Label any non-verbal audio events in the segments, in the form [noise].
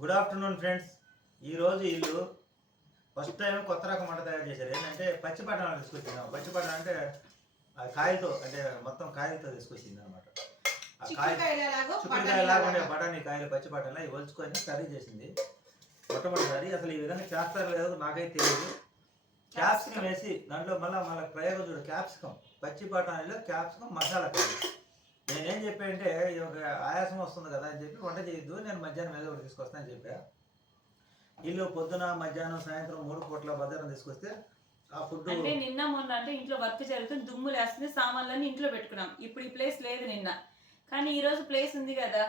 Good afternoon friends. ఈరోజు వీళ్ళు first time కొత్త రకం వంట తయారు చేశారు. ఏంటంటే పచ్చి పట్టణాలు తీసుకొచ్చిందాం. పచ్చి పట్టణం అంటే ఆ కాయలతో అంటే మొత్తం కాయలతో తీసుకొచ్చింది అనమాట ఆ కాయ చిక్కుడుకాయలాగో ఉండే బఠానీ కాయలు పచ్చి బఠానీ అవి ఒలుచుకొని కర్రీ చేసింది. మొట్టమొదటిసారి అసలు ఈ విధంగా చేస్తారో లేదో నాకైతే తెలియదు క్యాప్సికం. వేసి దాంట్లో మళ్ళీ మళ్ళీ ప్రయోగం చూడు. క్యాప్సికం పచ్చి బఠానీలో క్యాప్సికం మసాలా కర్రీ నేనేం చెప్పా అంటే ఇది ఒక ఆయాసం వస్తుంది కదా అని చెప్పి వంట చేయొద్దు నేను మధ్యాహ్నం ఏదో ఒకటి తీసుకొస్తాను చెప్పా. వీళ్ళు పొద్దున మధ్యాహ్నం సాయంత్రం మూడు పూట్ల బజారం తీసుకొస్తే ఆ ఫుడ్ అంటే నిన్న మొన్న అంటే ఇంట్లో వర్క్ జరుగుతుంది దుమ్ము లేస్తుంది సామాన్లన్నీ ఇంట్లో పెట్టుకున్నాం. ఇప్పుడు ఈ ప్లేస్ లేదు నిన్న. కానీ ఈరోజు ప్లేస్ ఉంది కదా.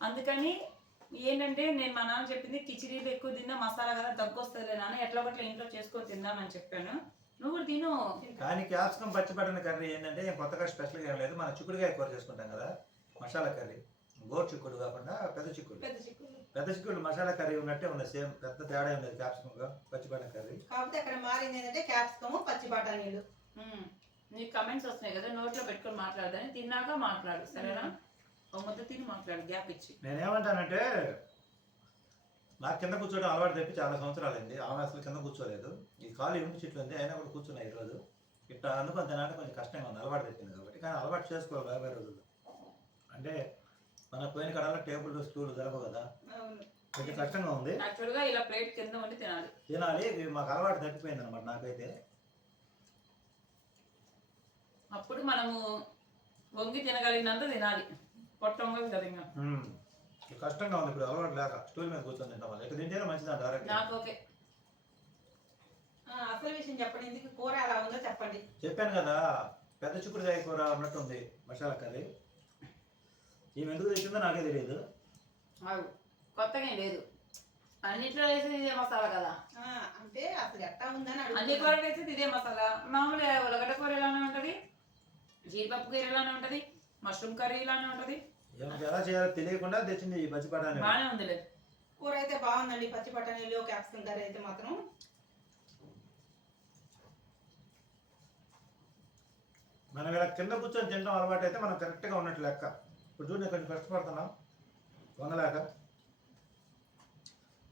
అందుకని ఏంటంటే నేను మా నాన్న చెప్పింది కిచిడీలు ఎక్కువ తిన్నా మసాలా కదా దగ్గు వస్తుంది నాన్న ఎట్లా ఒకట్లా ఇంట్లో చేసుకొని తిందామని చెప్పాను. నువ్వు తిను. కానీ క్యాప్సికం పచ్చి బఠానీ కర్రీ ఏంటంటే ఏం కొత్తగా స్పెషల్గా ఏం లేదు. మన చిక్కుడుకాయ కూర చేసుకుంటాం కదా మసాలా కర్రీ. గోరు చిక్కుడు కాకుండా పెద్ద చిక్కుడు. పెద్ద చిక్కుడు. పెద్ద చిక్కుడు మసాలా కర్రీ ఉన్నట్టే ఉంది సేమ్ పెద్ద తేడా ఏం లేదు క్యాప్సికం పచ్చి బఠానీ కర్రీ. కాకపోతే అక్కడ మారింది ఏంటంటే క్యాప్సికము పచ్చి బఠానీలు. ఉమ్. నీకు కమెంట్స్ వస్తున్నాయి కదా నోట్లో పెట్టుకొని మాట్లాడదని. తిన్నాక మాట్లాడు సరేనా? ఒక ముద్ద తిని మాట్లాడు గ్యాప్ ఇచ్చి. నేనేమంటానంటే నాకు కింద కూర్చోవడం అలవాటు తప్పి చాలా సంవత్సరాలు అయింది ఆమె అసలు కింద కూర్చోలేదు. ఈ కాలు ఎముక చెట్లు ఉంది అయినా కూడా కూర్చున్నాయి ఈరోజు. ఇట్లా అనుకుని తినాలంటే కొంచెం కష్టంగా ఉంది. అలవాటు తెప్పింది కాబట్టి. కానీ అలవాటు చేసుకోవాలి రాబోయే రోజుల్లో. అంటే మన పోయిన కడాల టేబుల్ స్టూల్ జరగవు కదా. కొంచెం కష్టంగా ఉంది. యాక్చువల్గా ఇలా ప్లేట్ కింద ఉండి తినాలి. తినాలి. ఇది మాకు అలవాటు తప్పిపోయింది అనమాట నాకైతే. అప్పుడు మనము వంగి తినగలిగినంత తినాలి. పొట్ట. ఇది కష్టంగా ఉంది ఇప్పుడు అలవాటు లేక స్టూల్ మీద కూర్చొని తింటాం వల్ల ఇట్లా తింటేనే మంచిది అంట ఆరోగ్యం నాకు ఓకే. ఆ, అసలు విషయం చెప్పండి. ఎందుకు కూర ఎలా ఉందో చెప్పండి. చెప్పాను కదా పెద్ద చిక్కుడుకాయ కూర ఉన్నట్టుంది మసాలా కర్రీ. ఈమె ఎందుకు తెచ్చిందో నాకే తెలియదు. కొత్తగా ఏం లేదు. అన్నిట్లో వేసేది ఇదే మసాలా కదా. ఆ, అంటే అసలు ఎట్టా ఉందని అన్ని అడుగుతున్నా. కూరలు వేసేది ఇదే మసాలా. మామూలుగా ఉల్లగడ్డ కూర ఇలానే ఉంటుంది? జీడిపప్పు కూర ఇలానే ఉంటుంది? మష్రూమ్ కర్రీ ఇలానే ఉంటుంది? ఎలా చేయాలో తెలియకుండా తెచ్చింది ఈ పచ్చి బఠానీ బాగానే ఉందిలే. కూర అయితే బాగుందండి పచ్చి బఠానీలు క్యాప్సికం కర్రీ అయితే మాత్రం. మనం ఇలా కింద కూర్చొని తినడం అలవాటు అయితే మనం కరెక్ట్గా ఉన్నట్టు లెక్క. ఇప్పుడు చూడు నేను కొంచెం కష్టపడుతున్నాం వంగలేక.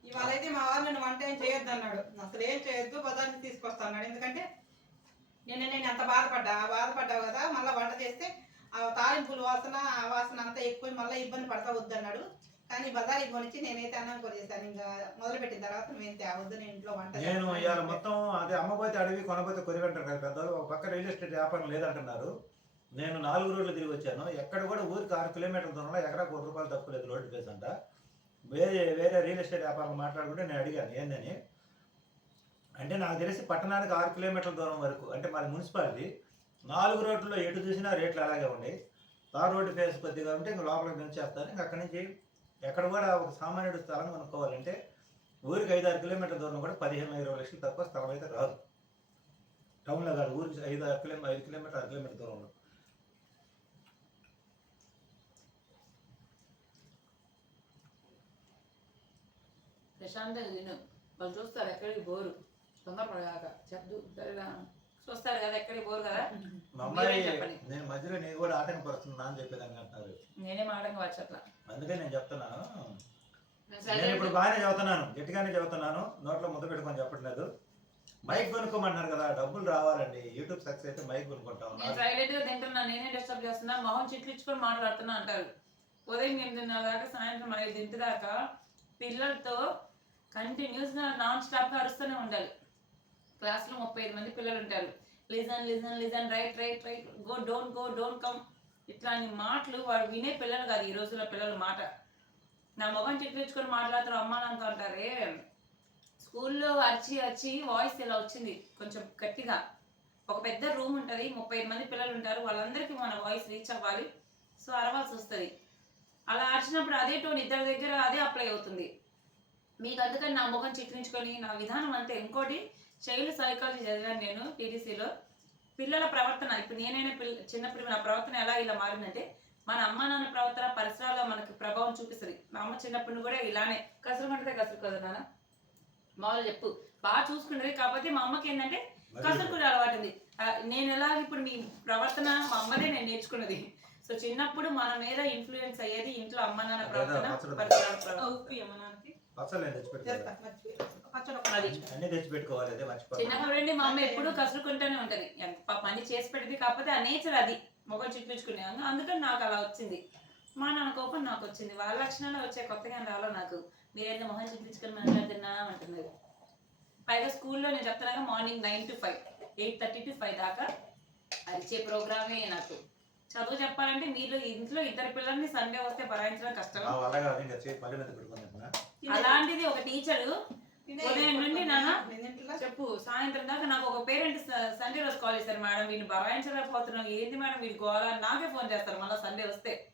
ఇవాళ అయితే మా వారు నన్ను వంట ఏం చేయొద్దు అన్నాడు. అసలు ఏం చేయొద్దు బజార్కి తీసుకొస్తా అన్నాడు. ఎందుకంటే నిన్న నేను ఎంత బాధపడ్డా? బాధపడ్డావు కదా మళ్ళీ వంట చేస్తే ఆ తాలింపుల వాసన ఆ వాసన అంతా ఎక్కువ మళ్ళీ ఇబ్బంది పడతా వద్దు అన్నాడు కానీ బజార్కి కొనిచ్చి నేనైతే అన్నం కూర చేశాను. ఇంకా మొదలు పెట్టిన తర్వాత నువ్వేం తేవద్దు నేను ఇంట్లో వంట నేను. ఇవాళ మొత్తం అదే అమ్మపోతే అడవి కొనపోతే కొరిగంటారు కదా పెద్దలు ఒక పక్క రియల్ ఎస్టేట్ వ్యాపారం లేదంటున్నారు. నేను నాలుగు రోడ్లు తిరిగి వచ్చాను. ఎక్కడ కూడా ఊరికి ఆరు కిలోమీటర్ల దూరంలో ఎక్కడ కోటి రూపాయలు తక్కువ లేదు రోడ్డు ప్లేస్ అంట. వేరే వేరే రియల్ ఎస్టేట్ వ్యాపారం మాట్లాడుకుంటే నేను అడిగాను ఏందని? అంటే నాకు తెలిసి పట్టణానికి ఆరు కిలోమీటర్ల దూరం వరకు అంటే మరి మున్సిపాలిటీ నాలుగు రోడ్లలో ఎటు చూసినా రేట్లు అలాగే ఉన్నాయి తార్ రోడ్డు ఫేస్ కొద్దిగా ఉంటే ఇంకా లోపలికి పెంచేస్తారు ఇంకా అక్కడి నుంచి ఎక్కడ కూడా ఒక సామాన్యుడు స్థలం కొనుక్కోవాలంటే ఊరికి ఐదు ఆరు కిలోమీటర్ల దూరం కూడా పదిహేను ఇరవై లక్షలు తక్కువ స్థలం అయితే రాదు. టౌన్లో కాదు ఊరికి ఐదు ఆరు కిలోమీటర్ ఐదు కిలోమీటర్ ఆరు కిలోమీటర్ దూరంలో. ప్రశాంతంగా తిను. వాళ్ళు చూస్తారు ఎక్కడికి బోరు తొందరపడగాక. చెప్దు సరేనా చూస్తారు కదా ఎక్కడికి బోరు కదా. నేను మధ్యలో నేను కూడా ఆటంకపరుస్తున్నా అని చెప్పేదాన్ని అంటున్నారు నేనే మాటంగా వచ్చు అట్లా. అందుకే నేను చెప్తున్నాను. నేను ఇప్పుడు బాగానే చదువుతున్నాను గట్టిగానే చదువుతున్నాను నోట్లో ముద్ద పెట్టుకొని చెప్పట్లేదు. మైక్ కొనుక్కోమన్నారు కదా డబ్బులు రావాలండి. యూట్యూబ్ సక్సెస్ అయితే మైక్ కొనుక్కుంటాం నేను సైలెంట్గా తింటున్నా నేనే డిస్టర్బ్ చేస్తున్నా? మొహం చిట్లించుకొని మాట్లాడుతున్నా అంటారు. ఉదయం ఎనిమిదిన్నర దాకా సాయంత్రం ఐదు ఇంటి దాకా పిల్లలతో కంటిన్యూస్గా నాన్ స్టాప్గా అరుస్తూనే ఉండాలి. క్లాస్లో ముప్పై ఐదు మంది పిల్లలు ఉంటారు. Listen listen listen right right right go don't go don't come. ఇట్లాంటి మాటలు వాడు వినే పిల్లలు కాదు ఈ రోజుల్లో పిల్లల మాట. నా మొగం చిట్లించుకొని మాట్లాడుతారు అమ్మా నాన్న అంటారే స్కూల్లో అరిచి అరిచి వాయిస్ ఇలా వచ్చింది కొంచెం గట్టిగా. ఒక పెద్ద రూమ్ ఉంటుంది ముప్పై ఐదు మంది పిల్లలు ఉంటారు వాళ్ళందరికీ మన వాయిస్ రీచ్ అవ్వాలి సో అరవాల్సి వస్తుంది. అలా అరిచినప్పుడు అదే టోన్ ఇద్దరి దగ్గర అదే అప్లై అవుతుంది. మీకు అందుకని నా ముఖం చిట్లించుకొని నా విధానం అంతే. ఇంకోటి చైల్డ్ సైకాలజీ చదివాను నేను టీడీసీలో పిల్లల ప్రవర్తన ఇప్పుడు నేనైనా పిల్ల చిన్నప్పుడు నా ప్రవర్తన ఎలా ఇలా మారిందంటే మన అమ్మ నాన్న ప్రవర్తన పరిసరాల్లో మనకి ప్రభావం చూపిస్తుంది. మా అమ్మ చిన్నప్పుడు కూడా ఇలానే కసురు కంటే కసురు కదా నాన్న. మామూలు చెప్పు. బాగా చూసుకునేది కాకపోతే మా అమ్మకి ఏంటంటే కసురుకునే అలవాటు ఉంది. ఆ, నేను ఎలా ఇప్పుడు మీ ప్రవర్తన మా అమ్మదే నేను నేర్చుకున్నది. సో చిన్నప్పుడు మన మీద ఇన్ఫ్లుయెన్స్ అయ్యేది ఇంట్లో అమ్మ నాన్న ప్రవర్తన పరిసరాల ప్రవర్తన. నేను తెచ్చిపెట్టుకోవాలి. పచ్చడి. అన్ని తెచ్చిపెట్టుకోవాలి అదే మా అమ్మ ఎప్పుడూ కసురుకుంటూనే ఉంటది. ఎంత పాప పని చేసి పెట్టింది కాకపోతే ఆ నేచర్ అది. మొగలు చుట్టించుకునే అందుకని నాకు అలా వచ్చింది. మా నాన్న కోపం నాకు వచ్చింది. వాళ్ళ లక్షణాలు వచ్చే కొత్తగా రాలో నాకు. మీరైతే మొహం చూపించుకుని మాట్లాడుతున్నా అంటున్నారు పైగా స్కూల్లో నేను చెప్తున్నాగా morning nine to five eight thirty to five దాకా అరిచే ప్రోగ్రామే నాకు. చదువు చెప్పాలంటే మీరు ఇంట్లో ఇద్దరు పిల్లల్ని సండే వస్తే భరాయించడం కష్టం. అలాంటిది ఒక టీచరు ఉదయం నుండి నాన్న చెప్పు సాయంత్రం దాకా నాకు ఒక పేరెంట్ సండే రోజు కాల్ చేశారు మేడం వీళ్ళు భరాయించలేకపోతున్నాం ఏంటి మేడం వీళ్ళు గోళ నాకే ఫోన్ చేస్తారు. మళ్ళీ సండే వస్తే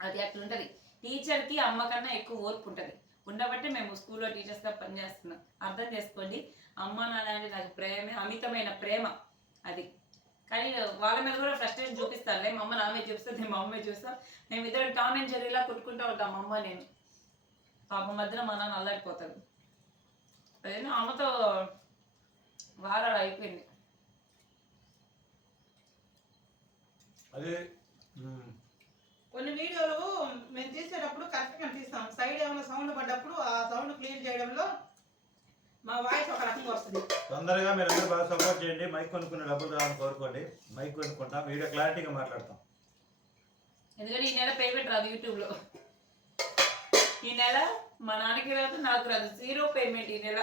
అది అట్లుంటది టీచర్కి అమ్మ కన్నా ఎక్కువ ఓర్పు ఉంటది. ఉండబట్టే మేము స్కూల్లో టీచర్స్గా పనిచేస్తున్నాం అర్థం చేసుకోండి. అమ్మ నాన్న అంటే నాకు ప్రేమ అమితమైన ప్రేమ అది. కానీ వాళ్ళ మీద కూడా ఫ్రస్ట్రేషన్ చూపిస్తానులే. మా అమ్మ నా మీద మా అమ్మ చూస్తా. మేము ఇద్దరు టామ్ అండ్ జెర్రీలా కొట్టుకుంటూ ఉంటాం. మా అమ్మ నేను. పాప మధ్యలో మా నాన్న అల్లాడిపోతాడు. అదేనా అమ్మతో వారాలు అయిపోయింది. అదే కొన్ని వీడియోలు మేము తీసేటప్పుడు కరెక్ట్గా తీస్తాం. సైడ్ ఏమైనా సౌండ్ పడ్డప్పుడు ఆ సౌండ్ క్లియర్ చేయడంలో మా వాయిస్ ఒక రకంగా వస్తుంది. తొందరగా మీరు అందరూ బాగా సపోర్ట్ చేయండి. మైక్ కొనుక్కునే డబ్బులు రావాలని కోరుకోండి. మైక్ కొనుక్కుంటాం. వీడియో క్లారిటీగా మాట్లాడతాం. ఎందుకంటే ఈ నెల పేమెంట్ రాదు యూట్యూబ్లో. ఈ నెల మా నాన్నకి రాదు నాకు రాదు. జీరో పేమెంట్ ఈ నెల.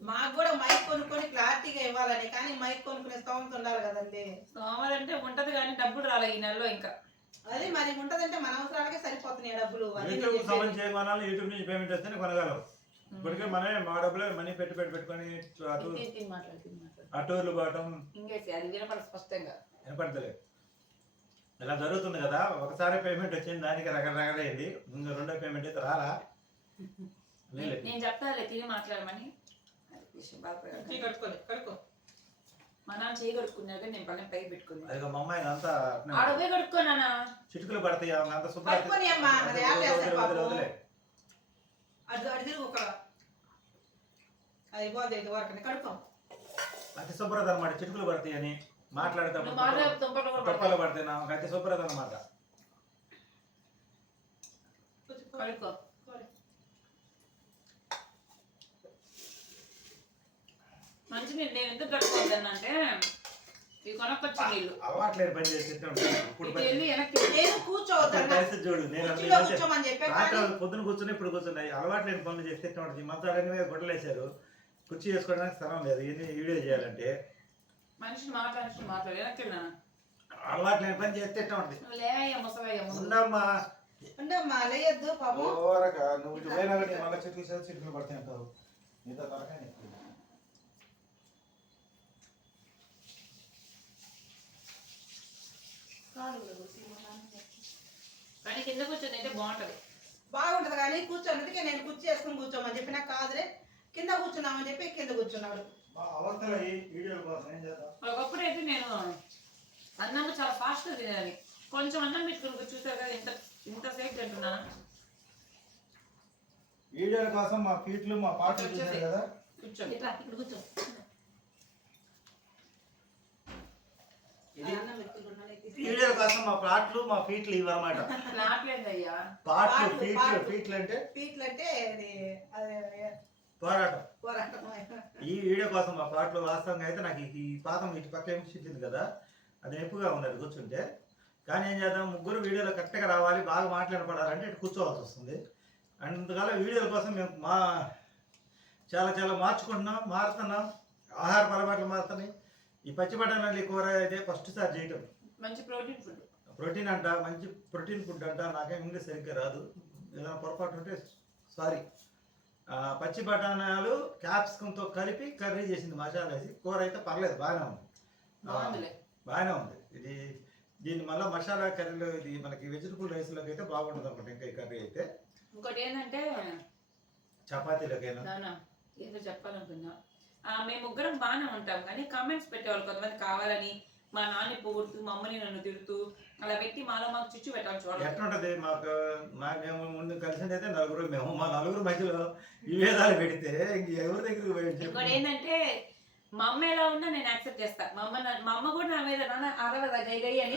మాకు కూడా మైక్ కొనుక్కొని క్లారిటీగా ఇవ్వాలని కానీ మైక్ కొనుక్కునే స్థౌమత ఉండాలి కదండి. సోమవారం అంటే ఉంటది కానీ డబ్బులు రాలే ఈ నెలలో ఇంకా. అది మరి ఉంటదంటే మన అవసరాలకే సరిపోతున్నాయి ఆ డబ్బులు. అది నేను యూట్యూబ్ చెప్పేది. సంబంధించి ఏమన్నా యూట్యూబ్ నుంచి పేమెంట్ వస్తేనే కొనగలం. ఇప్పటికే మనమే మా డబ్బులే మనీ పెట్టి పెట్టి పెట్టుకొని అటు తిని తిని మాట్లాడు, తిని మాట్లాడు. ఆ టూర్లు పోవటం. ఇంకేసి అది వినపడ స్పష్టంగా. వినపడతలేదు. ఇలా జరుగుతుంది కదా ఒకసారి పేమెంట్ వచ్చింది దానికి రకరకాలైంది. ఇంకా రెండో పేమెంట్ అయితే రాలా. నేను చెప్తాలే తిని మాట్లాడమని. మా నాన్న చేయి కడుక్కున్నారు కానీ నేను పక్కన పై పెట్టుకున్నాను అది మా అమ్మాయి అంతా అట్నే ఆడ పోయి కడుక్కోనా చిటుకులు పడతాయి అంత అది తిరుగు ఒక అది పోతే ఇది వరకు కడుక్కో. అతి శుభ్రత అనమాట చిటుకులు పడతాయి అని నువ్వు మాట్లాడేటప్పుడు మాట్లాడే తుంపట్లు కూడా తొప్పలు అతి శుభ్రత అనమాట మంచి నీళ్ళు నేను ఎందుకు కట్టుకోవద్దని అంటే ఇవి కొనకొచ్చి నీళ్ళు. అలవాట్లేదు పని చేసి ఇప్పుడు పరిస్థితి చూడు నేను ఈ పొద్దున కూర్చుని ఇప్పుడు కూర్చున్నాయి అలవాటు లేని పనులు చేస్తే ఎట్లా ఉంటుంది మొత్తాలన్నీ మీద గుడ్డలేశారు కుర్చీ చేసుకోవడానికి స్థలం లేదు. వీడియో చేయాలంటే మనిషిని మాట్లాడి మాట్లాడు. వెనక్కి వెళ్ళాను అలవాటు లేని పని చేస్తే ఎట్లా ఉంటుంది? లేవయ్యా ఉండమ్మా. అంటే మా లేయద్దు పాపం. ఓరక నువ్వు పోయినా కానీ మళ్ళీ చెట్లు చేసి పడతాయి అంటావు నీతో. కానీ కింద కూర్చొని అయితే బాగుంటది. బాగుంటది కానీ కూర్చోన్నట్టుగా నేను కుర్చీ వేసుకుని కూర్చోమని చెప్పినా కాదులే. కింద కూర్చున్నామని చెప్పి కింద కూర్చున్నాడు. ఒకప్పుడు అయితే నేను అన్నం చాలా ఫాస్ట్గా తినేదాన్ని. కొంచెం అన్నం పెట్టుకుని చూసారు కదా ఇంత ఇంతసేపు తింటున్నాను వీడియోల కోసం మా ఫీట్లు మా పాటలు చూసారు కదా? కూర్చోండి ఇట్లా ఇక్కడ కూర్చో. వీడియోల కోసం మా పాటలు మా ఫీట్లు ఇవన్నమాట పాటలు, ఫీట్లు పాటలు. ఫీట్లు అంటే పీట్లు అంటే అది అది పోరాటం. పోరాటం. ఈ వీడియో కోసం మా పాటలు వాస్తవంగా అయితే నాకు ఈ- పాతం ఇటు పక్క ఏమి చిట్టింది కదా. అది నొప్పిగా ఉన్నది కూర్చుంటే. కానీ ఏం చేద్దాం? ముగ్గురు వీడియోలో కరెక్ట్గా రావాలి బాగా మాట్లాడపడాలంటే ఇటు కూర్చోవాల్సి వస్తుంది. అందుకల వీడియోల కోసం మేము మా చాలా చాలా మార్చుకుంటున్నాం మారుతున్నాం. ఆహార పొరపాట్లు మారుతున్నాయి. ఈ పచ్చి బఠానీలు కూర అయితే ఫస్ట్ సారి చేయటం. మంచి ప్రోటీన్ ఫుడ్. ప్రోటీన్ అంట మంచి ప్రోటీన్ ఫుడ్ అంట నాకేం ఇంగ్లీష్ సరిగ్గా రాదు. ఏదైనా పొరపాటు ఉంటే సారీ పచ్చి బఠానాలు క్యాప్సికంతో కలిపి కర్రీ చేసింది మసాలా వేసి. కూర అయితే పర్లేదు బాగానే ఉంది. బాగానే ఉంది. ఇది దీన్ని మళ్ళీ మసాలా కర్రీలో ఇది మనకి వెజిటబుల్ రైస్లోకి అయితే బాగుంటుంది అనమాట ఇంకా ఈ కర్రీ అయితే. ఇంకోటి ఏంటంటే చపాతీలోకైనా? ఏదో చెప్పాలనుకున్నా. మేము ముగ్గురం బాగానే ఉంటాం కానీ కామెంట్స్ పెట్టేవాళ్ళు కొంతమంది కావాలని మా నాన్న పొగుడుతూ మా అమ్మని నన్ను తిడుతూ అలా పెట్టి మాలో మాకు చిచ్చు పెట్టాలి చూడాలి ఎట్లుంటది? మాకు మా మేము ముందు కలిసింది అయితే నలుగురు మేము మా నలుగురు మధ్యలో విభేదాలు పెడితే ఇంక ఎవరి దగ్గరికి. ఇంకోటి ఏంటంటే మా అమ్మ ఎలా ఉన్నా నేను యాక్సెప్ట్ చేస్తా. మా అమ్మ నా- మా అమ్మ కూడా నా మీద నాన్న అరవదా గై గై అని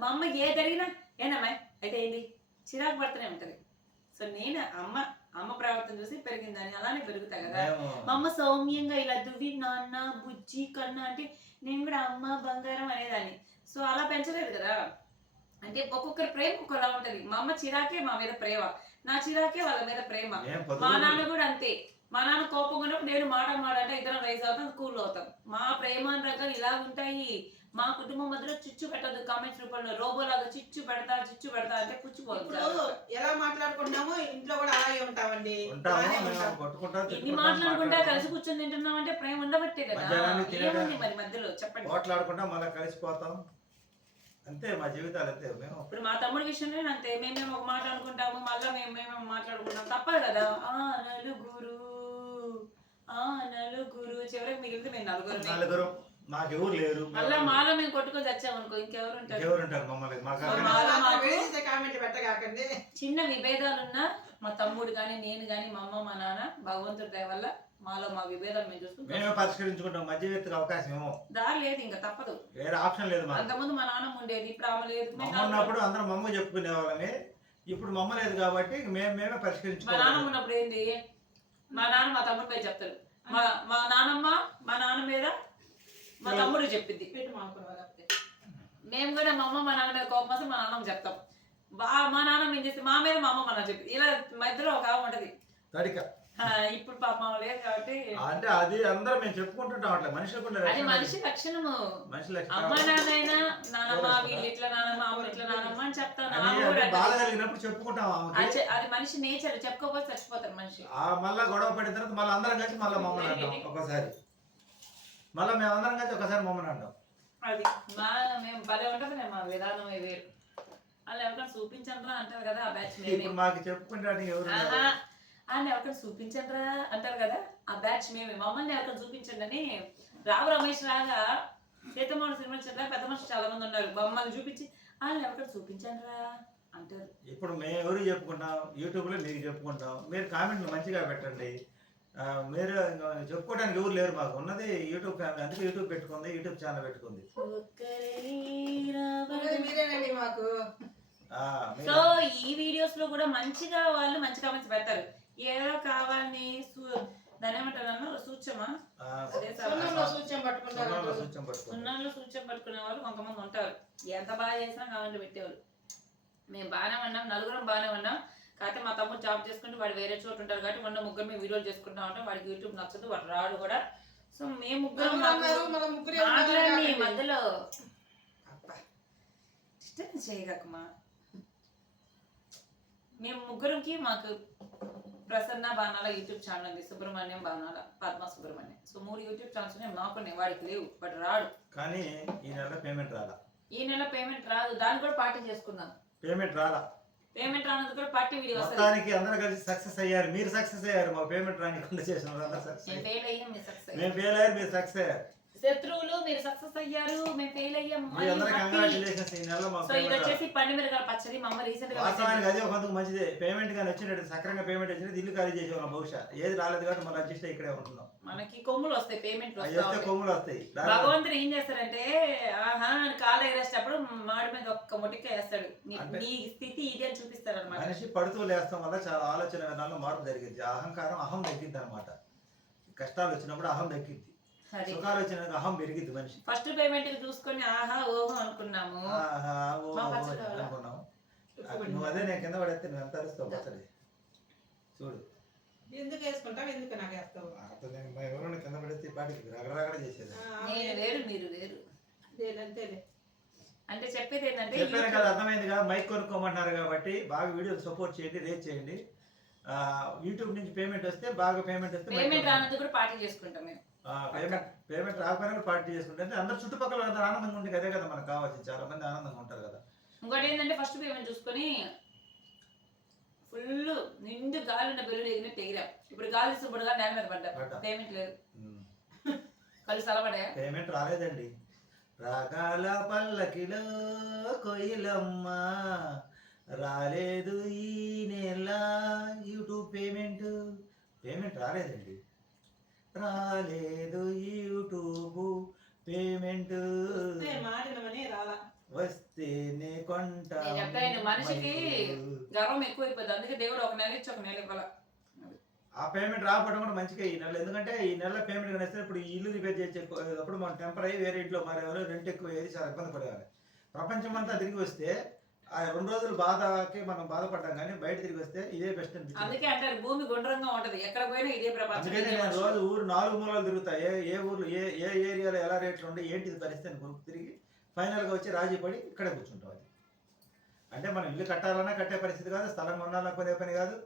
మా అమ్మ ఏ జరిగినా ఏనమ్మా అయితే ఏంటి చిరాకు పడుతూనే ఉంటది. సో నేను అమ్మ అమ్మ ప్రవర్తన చూసి పెరిగిందని అలానే పెరుగుతా కదా. మా అమ్మ సౌమ్యంగా ఇలా దువ్వి నాన్న బుజ్జి కన్న అంటే నేను కూడా అమ్మ బంగారం అనేదాన్ని. సో అలా పెంచలేదు కదా. అంటే ఒక్కొక్కరి ప్రేమ ఒక్కొక్కలా ఉంటది. మా అమ్మ చిరాకే మా మీద ప్రేమ. నా చిరాకే వాళ్ళ మీద ప్రేమ. మా నాన్న కూడా అంతే. మా నాన్న కోపం ఉన్నప్పుడు నేను మాట మాట అంటే ఇద్దరం రైస్ అవుతాం కూల్ అవుతాం. మా ప్రేమ రకాలు ఇలా ఉంటాయి. మా కుటుంబం మధ్యలో చిచ్చు పెట్టదు. కామెంట్స్ రూపంలో రోబో లాగా చిచ్చు పెడతా చిచ్చు పెడతా అంటే ఇప్పుడు పుచ్చిపోతుంది ఎలా మాట్లాడుకుంటున్నామో ఇంట్లో కూడా అలాగే ఉంటామండి. అలాగే మేము ఉంటాం. ఎన్ని మాట్లాడుకుంటా మాట్లాడుకుంటాం. కలిసి కూర్చొని తింటున్నాం అంటే ప్రేమ ఉండబట్టే కదా? మధ్యాహ్నానికి తినేదా? ఏముంది మరి మధ్యలో? చెప్పండి. పోట్లాడుకుంటా మళ్ళీ కలిసిపోతాం. అంతే మా జీవితాలు అంతే మేము. ఇప్పుడు మా తమ్ముడి విషయంలో అంతే. మేమేమో ఒక మాట అనుకుంటాము మళ్ళీ మేము మేమేమో మాట్లాడుకుంటాం తప్పదు కదా? ఆ నలుగురు ఆ నలుగురు. చివరికి మిగిలితే మేము నలుగురు నలుగురు. మాకు ఎవరు లేరు. మళ్ళా మాలో మేము కొట్టుకొని వచ్చాము అనుకో ఇంకెవరు ఉంటారు? ఎవరు ఉంటారు మమ్మల్ని? మాకు మా కామెంట్లు పెట్టగాకండి. చిన్న విభేదాలున్నా మా తమ్ముడు కానీ నేను కానీ మా అమ్మ మా నాన్న భగవంతుడి దయ వల్ల మాలో మా విభేదాలు మేము మేమే చూసుకుంటాం పరిష్కరించుకుంటాం మధ్యవర్తికి అవకాశం ఏమో. దారి లేదు ఇంకా తప్పదు. వేరే ఆప్షన్ లేదు మాకు. అంతకుముందు మా నాన్నమ్మ ఉండేది ఇప్పుడు ఆమె లేదు. మేము మమ్మ ఉన్నప్పుడు అందరం మమ్మ చెప్పుకునే వాళ్ళమే. ఇప్పుడు మమ్మ లేదు కాబట్టి మేము మేమే మా పరిష్కరించుకోవాలి. నాన్నమ్మ ఉన్నప్పుడు ఏంది? మా నాన్న మా తమ్ముడు పై చెప్తాడు మా మా నాన్నమ్మ మా నాన్న మీద మా తమ్ముడు చెప్పింది. పెట్టు. మేము కూడా మా అమ్మ మా నాన్న మీద కోపం వస్తే మా నాన్నమ్మ చెప్తాం. బా మా నాన్నమ్మ ఏం చేస్తే మా మీద మా అమ్మ మన చెప్పింది. ఇలా మధ్యలో ఒక ఆమె ఉంటది. తడిక. ఆ, ఇప్పుడు పాప లేదు కాబట్టి అంటే అది అందరం మేము చెప్పుకుంటుంటాం అట్లా. మనుషులకు అది మనిషి లక్షణము. మనిషి అమ్మ నాన్నైనా నానమ్మ వీళ్ళు ఇట్లా నానమ్మ అమ్మ ఇట్లా నానమ్మ అని చెప్తాను. బాధ. కలిగినప్పుడు చెప్పుకుంటాం అది మనిషి నేచర్ చెప్పుకోకపోతే చచ్చిపోతారు మనిషి. ఆ మళ్ళా గొడవ పడిన తర్వాత మళ్ళీ అందరం కలిసి మళ్ళీ మమ్మల్ని ఒకసారి. మళ్ళీ మేము అందరం కలిసి ఒకసారి మమ్మల్ని అంటాం. అది. మా మేము భలే ఉంటుంది మా విధానం వేరు వాళ్ళు ఎవరికైనా చూపించండి అంటారు కదా ఆ బ్యాచ్ మేమే. ఇప్పుడు మాకు చెప్పుకుంటానికి ఎవరు? ఆహా. అని ఎవరికైనా చూపించండి అంటారు కదా ఆ బ్యాచ్ మేమే. మమ్మల్ని ఎవరికైనా చూపించండి అని రావు రమేష్ లాగా సీతమ్మోహన్ సినిమా చెట్ల పెద్ద మనుషులు చాలా మంది ఉన్నారు. మమ్మల్ని చూపించి వాళ్ళని ఎవరికైనా చూపించండి అంటారు. ఇప్పుడు మేము ఎవరు చెప్పుకుంటాం? యూట్యూబ్లో మీకు చెప్పుకుంటాం. మీరు కామెంట్లు మంచిగా పెట్టండి. మీరు చెప్పుకోవడానికి ఎవరు లేరు మాకు. ఉన్నది యూట్యూబ్ ఫ్యామిలీ అందుకే యూట్యూబ్ పెట్టుకుంది యూట్యూబ్ ఛానల్ పెట్టుకుంది. మీరేనండి మాకు. సో ఈ వీడియోస్లో కూడా మంచిగా వాళ్ళు మంచి కామెంట్స్ పెడతారు. ఏదో కావాలని దాని ఏమంటారు సూచమా? పట్టుకుంటారు సున్నాల్లో సూచన పట్టుకునే వాళ్ళు కొంతమంది ఉంటారు. ఎంత బాగా చేసినా కామెంట్ పెట్టేవారు మేము బాగానే ఉన్నాం నలుగురం బాగానే ఉన్నాం. కాకపోతే మా తమ్ముడు జాబ్ చేసుకుంటూ వాడు వేరే చోటు ఉంటారు కాబట్టి మొన్న ముగ్గురు మేము వీడియోలు చేసుకుంటా ఉంటాం. వాడికి యూట్యూబ్ నచ్చదు వాడు రాడు కూడా. సో మేము ముగ్గురం. మధ్యలో చేయగకమా మేము ముగ్గురికి మాకు ప్రసన్న బాణాల యూట్యూబ్ ఛానల్ ఉంది సుబ్రహ్మణ్యం బాణాల పద్మ సుబ్రహ్మణ్యం. సో మూడు యూట్యూబ్ ఛానల్స్ ఉన్నాయి మాకున్నాయి వాడికి లేవు బట్ రాడు. కానీ ఈ నెల పేమెంట్ రాలా? ఈ నెల పేమెంట్ రాదు దాన్ని కూడా పార్టీ చేసుకుందాం. పేమెంట్ రాలా? పేమెంట్ రానందుకు కూడా పార్టీ వీడియో వస్తుంది. మొత్తానికి అందరూ కలిసి సక్సెస్ అయ్యారు. మీరు సక్సెస్ అయ్యారు. మా పేమెంట్ రానికుండా చేసిన సక్సెస్ మేము ఫెయిల్ అయ్యారు మీరు సక్సెస్ అయ్యారు. శత్రువులు మీరు సక్సెస్ అయ్యారు మేము ఫెయిల్ అయ్యాం మీ అందరూ కంగ్రాచులేషన్స్ ఈ నెలలో మా సో ఇది పేమెంట్ రాలా. వచ్చేసి పండు మిరగాల పచ్చడి మా అమ్మ రీసెంట్గా వాస్తవానికి అదే కొంతకు మంచిదే. పేమెంట్ కానీ వచ్చినట్టు సక్రంగా పేమెంట్ వచ్చినట్టు ఇల్లు ఖాళీ చేసేవాళ్ళం బహుశా. ఏది రాలేదు కాబట్టి మనం అడ్జస్ట్ ఇక్కడే ఉంటున్నాం. మనకి కొమ్ములు వస్తాయి పేమెంట్ అవి వస్తా వస్తే ఉంటాయి. కొమ్ములు వస్తాయి. భగవంతుడు ఏం చేస్తాడంటే ఆహా అని కాలు ఎగరేసేటప్పుడు మాడి మీద ఒక్క ముటిక వేస్తాడు. నీ- స్థితి ఇది అని చూపిస్తాడు అనమాట మనిషి పడుతూ లేస్తాం వల్ల చాలా ఆలోచన విధానంలో మార్పు జరిగింది అహంకారం అహం తగ్గిద్ది అనమాట కష్టాలు వచ్చినప్పుడు అహం తగ్గిద్ది. అది సుఖాలు వచ్చినాక అహం పెరిగిద్ది మనిషి ఫస్ట్ పేమెంట్ చూసుకొని ఆహా ఓహో అనుకున్నాము. ఆహా, ఓ, మా ఓ పచ్చడి అని కావాలా? అనుకున్నాం నువ్వు అదే నేను కింద పడేస్తే నువ్వు ఎంత అరుస్తావు పచ్చడి. చూడు. ఎందుకు వేసుకుంటావు? ఎందుకు నాకు వేస్తావు? అతను నేను మా ఎవరైనా కింద పడేస్తే పాటికి రగడరగడ చేసేది. నేను వేరు మీరు వేరు. అంతేలే, అంతేలే. అంటే చెప్పేది ఏంటంటే చెప్పాను కదా అర్థమైందిగా మైక్ కొనుక్కోమంటున్నారు కాబట్టి బాగా వీడియోలు సపోర్ట్ చేయండి రేట్ చేయండి. ఆ, యూట్యూబ్ నుంచి పేమెంట్ వస్తే బాగా పేమెంట్ వస్తే పేమెంట్. రానందుకు కూడా పార్టీ చేసుకుంటాం మేము. పేమెంట్ రాకపోయినా కూడా పార్టీ చేసుకుంటే అంటే అందరు చుట్టుపక్కల ఆనందంగా ఉంటే అదే కదా మనకు కావాల్సింది. చాలా మంది ఆనందంగా ఉంటారు కదా. ఇంకోటి ఏంటంటే ఫస్ట్ పేమెంట్ చూసుకొని ఫుల్ నిండు గాలి ఉన్న బెల్లుడు ఎగిరినట్టు ఎగిరాం ఇప్పుడు గాలి సుబ్బుడుగా నేల మీద పడ్డా. పేమెంట్ లేదు. కళ్ళు సలపడాయా పేమెంట్ రాలేదండి. రాగాల పల్లకిలో కొయ్యలమ్మ. రాలేదు ఈ నెల యూట్యూబ్ పేమెంట్. పేమెంట్ రాలేదండి. రాలేదు యూట్యూబ్ పేమెంట్. రాలా. వస్తేనే కొంట మనిషికి గర్వం ఎక్కువైపోద్ది. అందుకే దేవుడు ఒక నెల ఇచ్చి ఒక నెల ఇవ్వాల? ఆ పేమెంట్ రాకపోవడం కూడా మంచిగా ఈ నెల. ఎందుకంటే ఈ నెల పేమెంట్ కనిస్తే ఇప్పుడు ఇల్లు రిపేర్ చేసే అప్పుడు మనం టెంపరీ వేరే ఇంట్లో మారేవాళ్ళు రెంట్ ఎక్కువ అయ్యేది చాలా ఇబ్బంది పడేవాళ్ళు. ప్రపంచం అంతా తిరిగి వస్తే ఆ రెండు రోజులు బాధకి మనం బాధపడ్డాం కానీ బయట తిరిగి వస్తే ఇదే బెస్ట్ అందుకే అంటారు భూమి గుండ్రంగా ఉంటది. ఎక్కడ పోయినా ఇదే ప్రపంచం అందుకని నేను. రోజు ఊరు నాలుగు మూలలు తిరుగుతా ఏ ఏ ఊర్లో ఏ ఏ ఏరియాలో ఎలా రేట్లు ఉండి ఏంటిది పరిస్థితి అని కొనుక్కు తిరిగి ఫైనల్గా వచ్చి రాజీ పడి ఇక్కడే కూర్చుంటాం అది. అంటే మనం ఇల్లు కట్టాలన్నా కట్టే పరిస్థితి కాదు స్థలం కొనాలన్నా కొనే పని కాదు.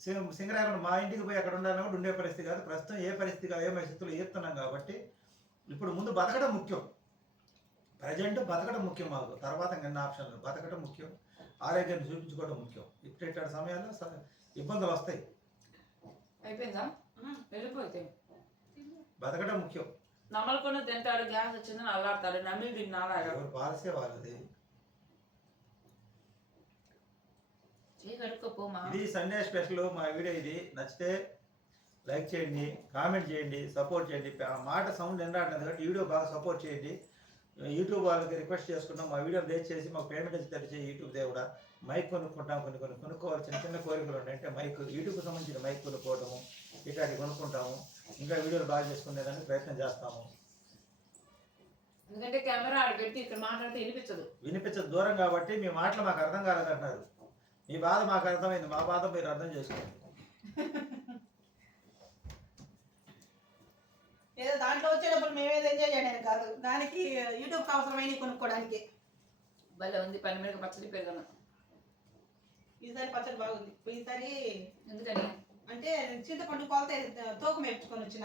సింగ- సింగరాయకుండా మా ఇంటికి పోయి అక్కడ ఉండాలన్నా కూడా ఉండే పరిస్థితి కాదు. ప్రస్తుతం ఏ పరిస్థితి కాదు ఏ పరిస్థితుల్లో ఏస్తున్నాం కాబట్టి ఇప్పుడు ముందు బతకడం ముఖ్యం. ప్రజెంట్ బతకడం ముఖ్యం మాకు. తర్వాత ఇంకా ఆప్షన్లు. బతకడం ముఖ్యం. ఆరోగ్యాన్ని చూపించుకోవడం ముఖ్యం. ఇట్ట సమయాల్లో ఇబ్బందులు వస్తాయి. అయిపోయిందా. వెళ్ళిపోతే బతకడం ముఖ్యం. నమ్మలకుండా తింటారు గ్యాస్ వచ్చిందని అల్లాడతారు నమ్మిలి తిన్నాలాగా ఎవరు పాలసీ వాళ్ళది. ఇది సండే స్పెషల్ మా వీడియో ఇది. నచ్చితే లైక్ చేయండి కామెంట్ చేయండి సపోర్ట్ చేయండి. ఆ మాట సౌండ్ ఎండాడలేదు కాబట్టి వీడియో బాగా సపోర్ట్ చేయండి. యూట్యూబ్ వాళ్ళకి రిక్వెస్ట్ చేసుకున్నాం. మా వీడియో దయచేసి మాకు పేమెంట్ వచ్చి తెరిచే యూట్యూబ్ దేవుడా మైక్ కొనుక్కుంటాం. కొన్ని కొన్ని కొనుక్కోవాలి. చిన్న చిన్న కోరికలు ఉంటాయి అంటే మైక్ యూట్యూబ్కి సంబంధించిన మైక్ కొనుక్కోవడము ఇట్లాంటివి కొనుక్కుంటాము. ఇంకా వీడియోలు బాగా చేసుకునేదానికి ప్రయత్నం చేస్తాము. ఎందుకంటే కెమెరా ఆడ పెట్టి ఇక్కడ మాట్లాడితే వినిపించదు. వినిపించదు దూరం కాబట్టి మీ మాటలు మాకు అర్థం కాలేదంటున్నారు మీ బాధ మాకు అర్థమైంది. మా బాధ మీరు అర్థం చేసుకోండి. [laughs] ఏదో దాంట్లో వచ్చేటప్పుడు మేమేదో ఎంజాయ్ చేయడానికి కాదు. దానికి యూట్యూబ్కి అవసరమైన కొనుక్కోవడానికి. భలే ఉంది పని మీద పచ్చడి పెరగను ఈసారి పచ్చడి బాగుంది. ఈసారి ఎందుకని? అంటే చింతపండు కొలత తోక మేపుకొని వచ్చిన.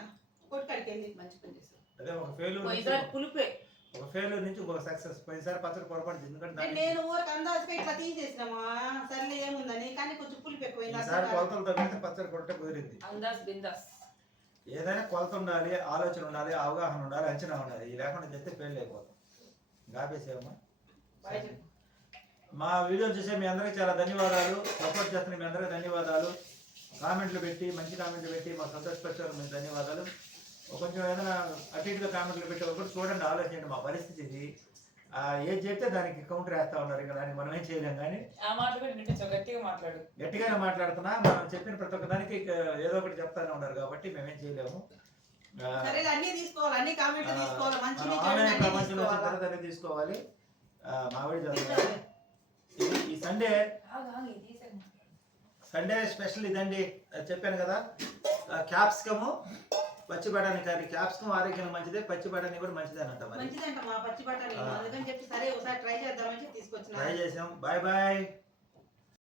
కొట్టుకాడికి వెళ్ళి. మంచి పని చేశారు అదే ఒక ఫెయిల్యూర్ నుంచి ఈసారి పులిపే. ఒక ఫెయిల్యూర్ నుంచి ఒక సక్సెస్ పోయినసారి పచ్చడి పొరపాటు ఎందుకంటే నేను ఊరికి అందాజుగా ఇట్లా తీసేసినామా? సర్లే ఏముందని కానీ కొంచెం పులిపు ఎక్కువైంది. కొలతలతో పచ్చడి కొట్టే కుదిరింది. అందాస్ బిందాస్. ఏదైనా కొలత ఉండాలి ఆలోచన ఉండాలి అవగాహన ఉండాలి అంచనా ఉండాలి. ఇది లేకుండా చెప్తే ఫెయిల్ అయిపోతాం. చెప్పు. మా వీడియో చూసే మీ అందరికీ చాలా ధన్యవాదాలు. సపోర్ట్ చేస్తున్న మీ అందరికీ ధన్యవాదాలు. కామెంట్లు పెట్టి మంచి కామెంట్లు పెట్టి మా సంతోషపరిచారు మీకు ధన్యవాదాలు. కొంచెం ఏదైనా అటు ఇటుగా కామెంట్లు పెట్టి ఒకటి చూడండి ఆలోచించండి మా పరిస్థితి ఇది. ఆ, ఏది చెప్తే దానికి కౌంటర్ వేస్తా ఉన్నారు ఇంకా దానికి మనం ఏం చేయలేం కానీ. ఆ మాట కూడా వినిపించవు గట్టిగా మాట్లాడు. గట్టిగానే మాట్లాడుతున్నా మనం చెప్పిన ప్రతి ఒక్క దానికి ఏదో ఒకటి చెప్తానే ఉన్నారు కాబట్టి మేమేం చేయలేము. సరే అన్ని తీసుకోవాలి అన్ని కామెంట్లు తీసుకోవాలి మంచి ప్రపంచంలో వచ్చిన తర్వాత అన్నీ తీసుకోవాలి? మామిడి ఇది ఈ సండే. సండే స్పెషల్ ఇదండి. అది చెప్పాను కదా. క్యాప్సికము పచ్చి బఠానీ కర్రీ క్యాప్సికం ఆరోగ్యానికి మంచిదే పచ్చి బఠానీ కూడా మంచిదేనంట మరి. మంచిదంట మా పచ్చి బఠానీ. అందుకని చెప్పి సరే ఒకసారి ట్రై చేద్దామని చెప్పి తీసుకొచ్చిన. ట్రై చేసాం. Bye bye.